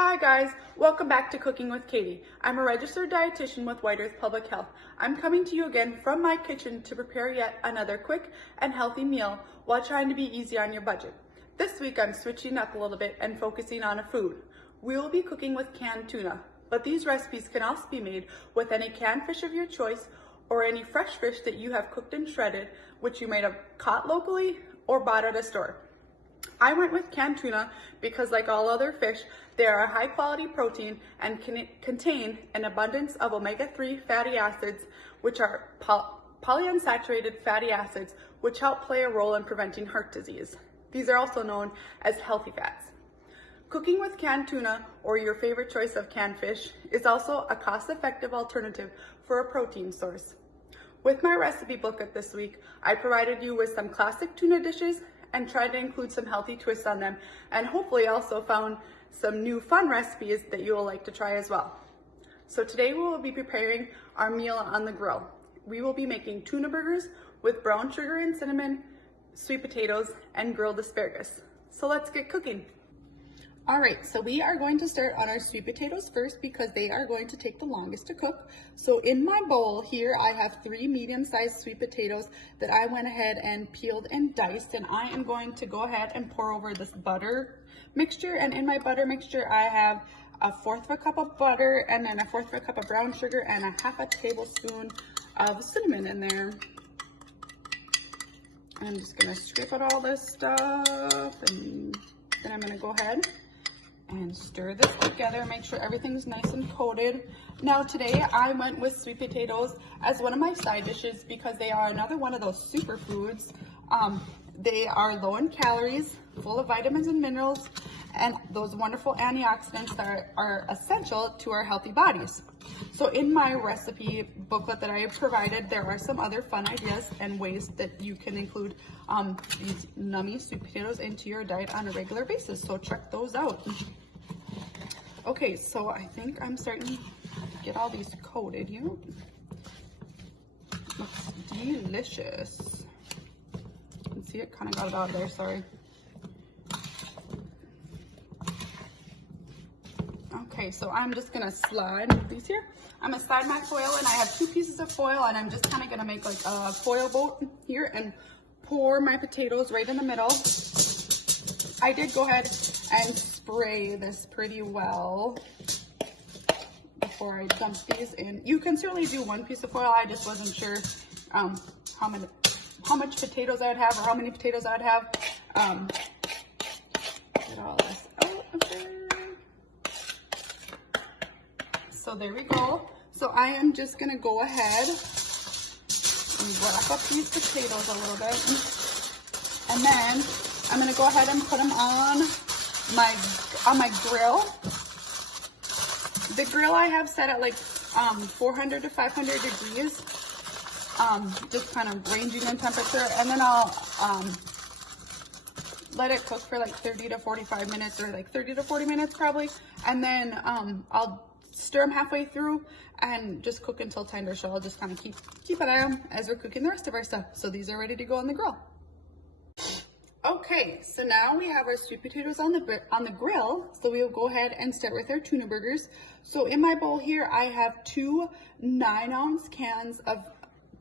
Hi guys, welcome back to Cooking with Katie. I'm a registered dietitian with White Earth Public Health. I'm coming to you again from my kitchen to prepare yet another quick and healthy meal while trying to be easy on your budget. This week I'm switching up a little bit and focusing on a food. We will be cooking with canned tuna, but these recipes can also be made with any canned fish of your choice or any fresh fish that you have cooked and shredded, which you might have caught locally or bought at a store. I went with canned tuna because, like all other fish, they are a high quality protein and contain an abundance of omega-3 fatty acids, which are polyunsaturated fatty acids, which help play a role in preventing heart disease. These are also known as healthy fats. Cooking with canned tuna, or your favorite choice of canned fish, is also a cost-effective alternative for a protein source. With my recipe booklet this week, I provided you with some classic tuna dishes and tried to include some healthy twists on them, and hopefully also found some new fun recipes that you will like to try as well. So today we will be preparing our meal on the grill. We will be making tuna burgers with brown sugar and cinnamon, sweet potatoes, and grilled asparagus. So let's get cooking. All right, so we are going to start on our sweet potatoes first because they are going to take the longest to cook. So in my bowl here, I have 3 medium-sized sweet potatoes that I went ahead and peeled and diced, and I am going to go ahead and pour over this butter mixture. And in my butter mixture, I have 1/4 of a cup of butter and then 1/4 of a cup of brown sugar and 1/2 tablespoon of cinnamon in there. I'm just gonna scrape out all this stuff, and then I'm gonna go ahead and stir this together, make sure everything's nice and coated. Now today I went with sweet potatoes as one of my side dishes because they are another one of those superfoods. They are low in calories, full of vitamins and minerals, and those wonderful antioxidants that are essential to our healthy bodies. So in my recipe booklet that I have provided, there are some other fun ideas and ways that you can include these nummy sweet potatoes into your diet on a regular basis. So check those out. Okay, so I think I'm starting to get all these coated here. Looks delicious. You can see it kind of got it out of there, sorry. Okay, so I'm just gonna slide these here. I'm gonna slide my foil, and I have 2 pieces of foil, and I'm just kind of gonna make like a foil boat here and pour my potatoes right in the middle. I did go ahead and spray this pretty well before I dump these in. You can certainly do 1 piece of foil. I just wasn't sure how much potatoes I'd have or how many potatoes I'd have. Get all this out of there. So there we go. So I am just gonna go ahead and wrap up these potatoes a little bit. And then I'm gonna go ahead and put them on my grill. The grill I have set at like 400 to 500 degrees, just kind of ranging in temperature. And then I'll let it cook for like 30 to 45 minutes, or like 30 to 40 minutes probably. And then I'll stir them halfway through and just cook until tender. So I'll just kind of keep an eye on them as we're cooking the rest of our stuff. So these are ready to go on the grill. Okay, so now we have our sweet potatoes on the grill. So we will go ahead and start with our tuna burgers. So in my bowl here, I have 2 9-ounce cans of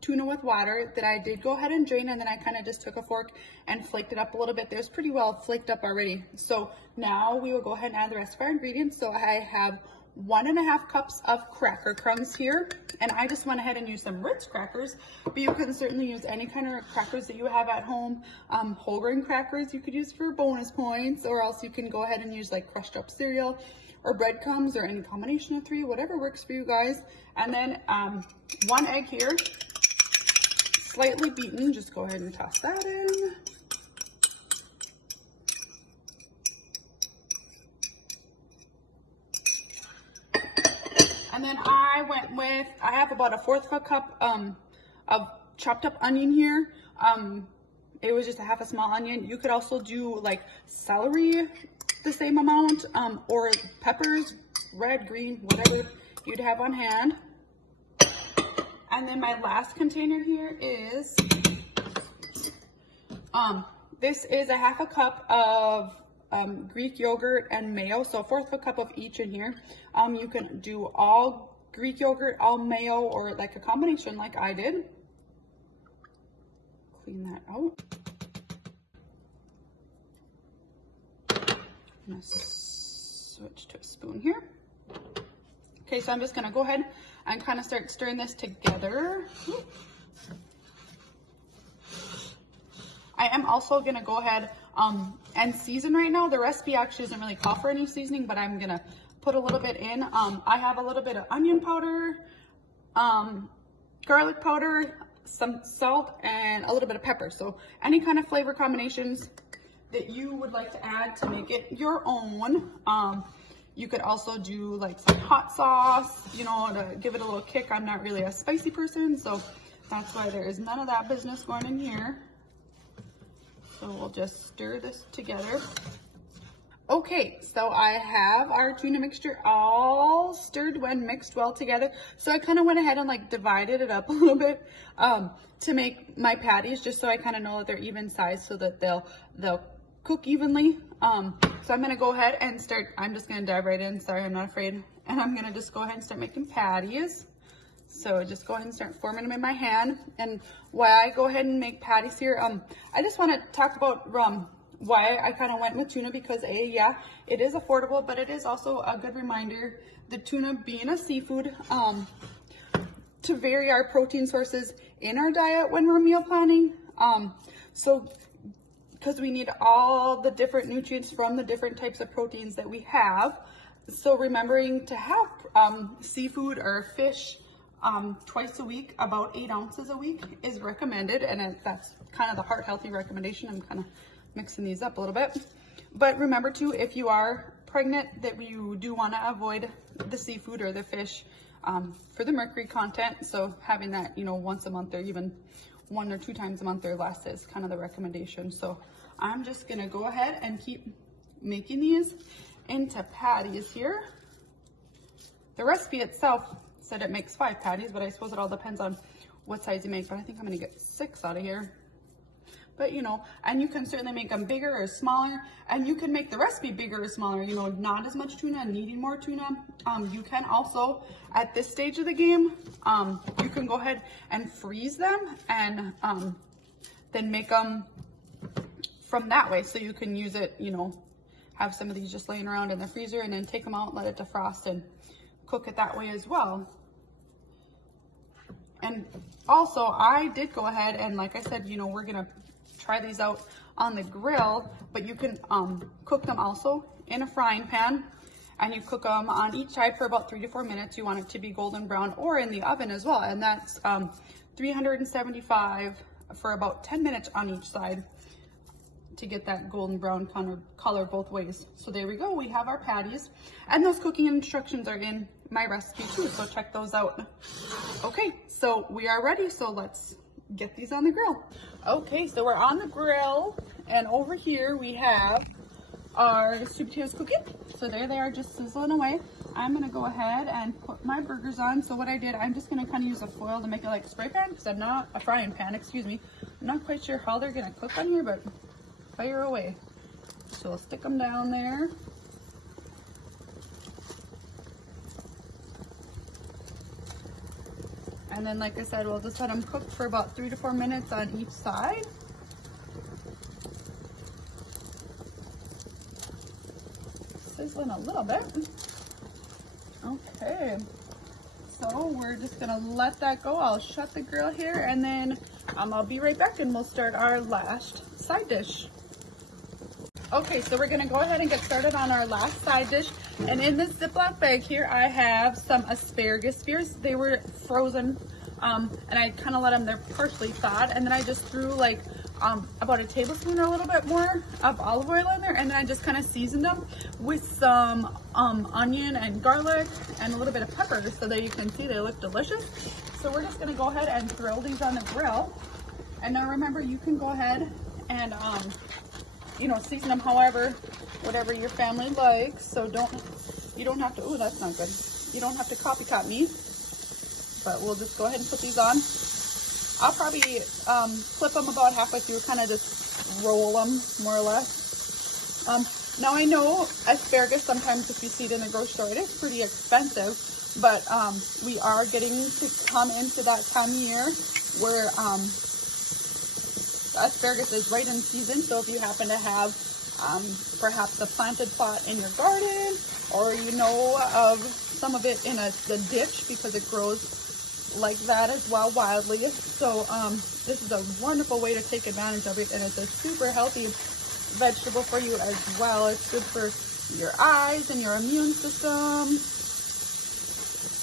tuna with water that I did go ahead and drain, and then I kind of just took a fork and flaked it up a little bit. There's pretty well flaked up already. So now we will go ahead and add the rest of our ingredients. So I have 1.5 cups of cracker crumbs here, and I just went ahead and used some Ritz crackers, but you can certainly use any kind of crackers that you have at home. Whole grain crackers you could use for bonus points, or else you can go ahead and use like crushed up cereal or breadcrumbs, or any combination of 3, whatever works for you guys. And then 1 egg here, slightly beaten. Just go ahead and toss that in. And then I have about 1/4 of a cup of chopped up onion here. It was just a half a small onion. You could also do like celery, the same amount, or peppers, red, green, whatever you'd have on hand. And then my last container here is, this is a 1/2 cup of Greek yogurt and mayo, so 1/4 cup of each in here. You can do all Greek yogurt, all mayo, or like a combination like I did. Clean that out. I'm gonna switch to a spoon here. Okay, so I'm just gonna go ahead and kind of start stirring this together. I am also gonna go ahead and season right now. The recipe actually doesn't really call for any seasoning, but I'm gonna put a little bit in. I have a little bit of onion powder, garlic powder, some salt, and a little bit of pepper. So any kind of flavor combinations that you would like to add to make it your own. You could also do like some hot sauce, you know, to give it a little kick. I'm not really a spicy person, so that's why there is none of that business going in here. So we'll just stir this together. Okay, so I have our tuna mixture all stirred and mixed well together. So I kind of went ahead and like divided it up a little bit to make my patties, just so I kind of know that they're even sized so that they'll cook evenly. So I'm gonna go ahead and start. I'm just gonna dive right in. Sorry, I'm not afraid. And I'm gonna just go ahead and start making patties. So just go ahead and start forming them in my hand. And why I go ahead and make patties here, I just want to talk about why I kind of went with tuna, because yeah, it is affordable, but it is also a good reminder, the tuna being a seafood, to vary our protein sources in our diet when we're meal planning. So because we need all the different nutrients from the different types of proteins that we have. So remembering to have seafood or fish twice a week, about 8 ounces a week is recommended, and that's kind of the heart healthy recommendation. I'm kind of mixing these up a little bit, but remember too, if you are pregnant, that you do want to avoid the seafood or the fish for the mercury content. So having that, you know, once a month or even 1 or 2 times a month or less is kind of the recommendation. So I'm just gonna go ahead and keep making these into patties here. The recipe itself said it makes 5 patties, but I suppose it all depends on what size you make. But I think I'm gonna get 6 out of here. But you know, and you can certainly make them bigger or smaller, and you can make the recipe bigger or smaller, you know, not as much tuna and needing more tuna. You can also, at this stage of the game, you can go ahead and freeze them and then make them from that way. So you can use it, you know, have some of these just laying around in the freezer and then take them out, let it defrost, and cook it that way as well. And also I did go ahead and, like I said, you know, we're gonna try these out on the grill, but you can cook them also in a frying pan, and you cook them on each side for about 3 to 4 minutes. You want it to be golden brown, or in the oven as well, and that's 375 for about 10 minutes on each side to get that golden brown color both ways. So there we go, we have our patties, and those cooking instructions are in my recipe too, so check those out. Okay, so we are ready, so let's get these on the grill. Okay, so we're on the grill, and over here we have our sweet potatoes cooking. So there they are, just sizzling away. I'm gonna go ahead and put my burgers on. So what I did, I'm just gonna kind of use a foil to make it like a spray pan, because I'm not a frying pan, excuse me. I'm not quite sure how they're gonna cook on here, but fire away. So we'll stick them down there. And then, like I said, we'll just let them cook for about 3 to 4 minutes on each side. Sizzling a little bit. Okay, so we're just gonna let that go. I'll shut the grill here, and then I'll be right back, and we'll start our last side dish. Okay, so we're gonna go ahead and get started on our last side dish. And in this Ziploc bag here, I have some asparagus spears. They were frozen, and I kind of let them, they're partially thawed. And then I just threw like about a tablespoon or a little bit more of olive oil in there. And then I just kind of seasoned them with some onion and garlic and a little bit of pepper, so that you can see they look delicious. So we're just gonna go ahead and grill these on the grill. And now remember, you can go ahead and you know, season them however, whatever your family likes. So you don't have to, oh, that's not good. You don't have to copycat me, but we'll just go ahead and put these on. I'll probably flip them about halfway through, kind of just roll them more or less. Now I know asparagus, sometimes if you see it in the grocery store, it is pretty expensive, but we are getting to come into that time of year where asparagus is right in season. So if you happen to have perhaps a planted plot in your garden, or you know of some of it in the ditch, because it grows like that as well wildly. So this is a wonderful way to take advantage of it, and it's a super healthy vegetable for you as well. It's good for your eyes and your immune system.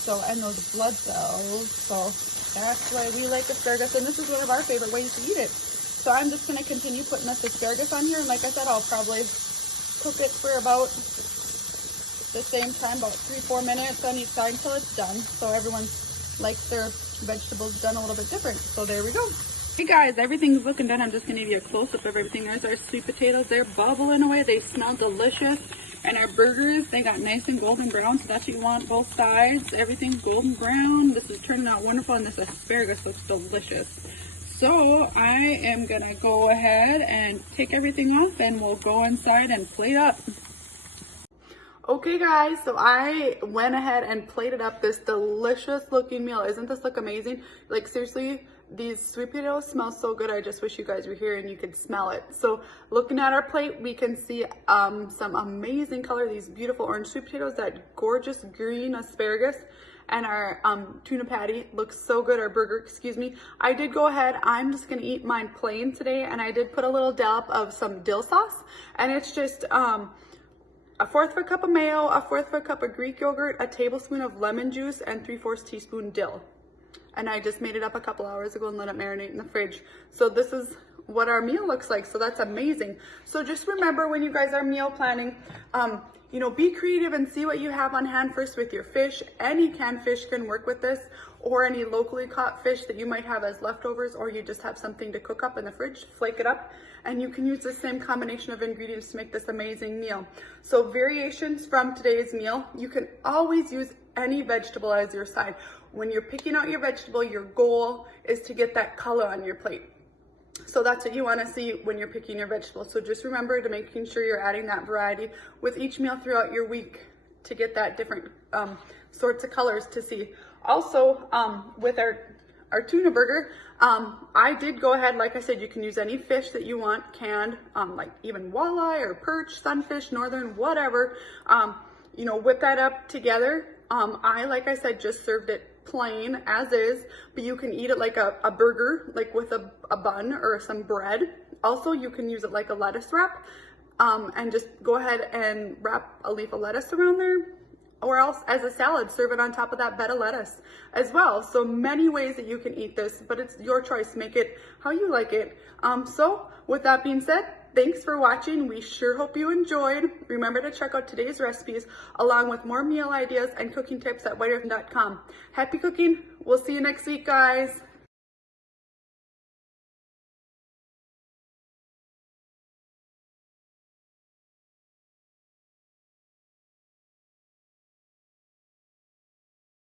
So, and those blood cells. So that's why we like asparagus, and this is one of our favorite ways to eat it. So I'm just going to continue putting this asparagus on here, and like I said, I'll probably cook it for about the same time, about 3-4 minutes on each side until it's done. So everyone likes their vegetables done a little bit different. So there we go. Hey guys, everything's looking done. I'm just going to give you a close-up of everything. There's our sweet potatoes. They're bubbling away. They smell delicious. And our burgers, they got nice and golden brown, so that's what you want, both sides. Everything's golden brown. This is turning out wonderful, and this asparagus looks delicious. So I am going to go ahead and take everything off, and we'll go inside and plate up. Okay guys, so I went ahead and plated up this delicious looking meal. Isn't this look amazing? Like seriously, these sweet potatoes smell so good. I just wish you guys were here and you could smell it. So looking at our plate, we can see some amazing color, these beautiful orange sweet potatoes, that gorgeous green asparagus, and our tuna patty looks so good, our burger, excuse me. I did go ahead, I'm just gonna eat mine plain today, and I did put a little dollop of some dill sauce, and it's just a 1/4 of a cup of mayo, a 1/4 of a cup of Greek yogurt, a tablespoon of lemon juice, and 3/4 teaspoon dill. And I just made it up a couple hours ago and let it marinate in the fridge. So this is what our meal looks like. So that's amazing. So just remember, when you guys are meal planning, you know, be creative and see what you have on hand first with your fish. Any canned fish can work with this, or any locally caught fish that you might have as leftovers, or you just have something to cook up in the fridge, flake it up, and you can use the same combination of ingredients to make this amazing meal. So variations from today's meal, you can always use any vegetable as your side. When you're picking out your vegetable, your goal is to get that color on your plate. So that's what you want to see when you're picking your vegetables. So just remember to making sure you're adding that variety with each meal throughout your week to get that different sorts of colors to see. Also, with our tuna burger, I did go ahead, like I said, you can use any fish that you want canned, like even walleye or perch, sunfish, northern, whatever. You know, whip that up together. I, like I said, just served it plain as is, but you can eat it like a burger, like with a bun or some bread. Also, you can use it like a lettuce wrap, and just go ahead and wrap a leaf of lettuce around there, or else as a salad, serve it on top of that bed of lettuce as well. So many ways that you can eat this, but it's your choice. Make it how you like it. So with that being said, thanks for watching. We sure hope you enjoyed. Remember to check out today's recipes along with more meal ideas and cooking tips at whiteearth.com. Happy cooking. We'll see you next week, guys.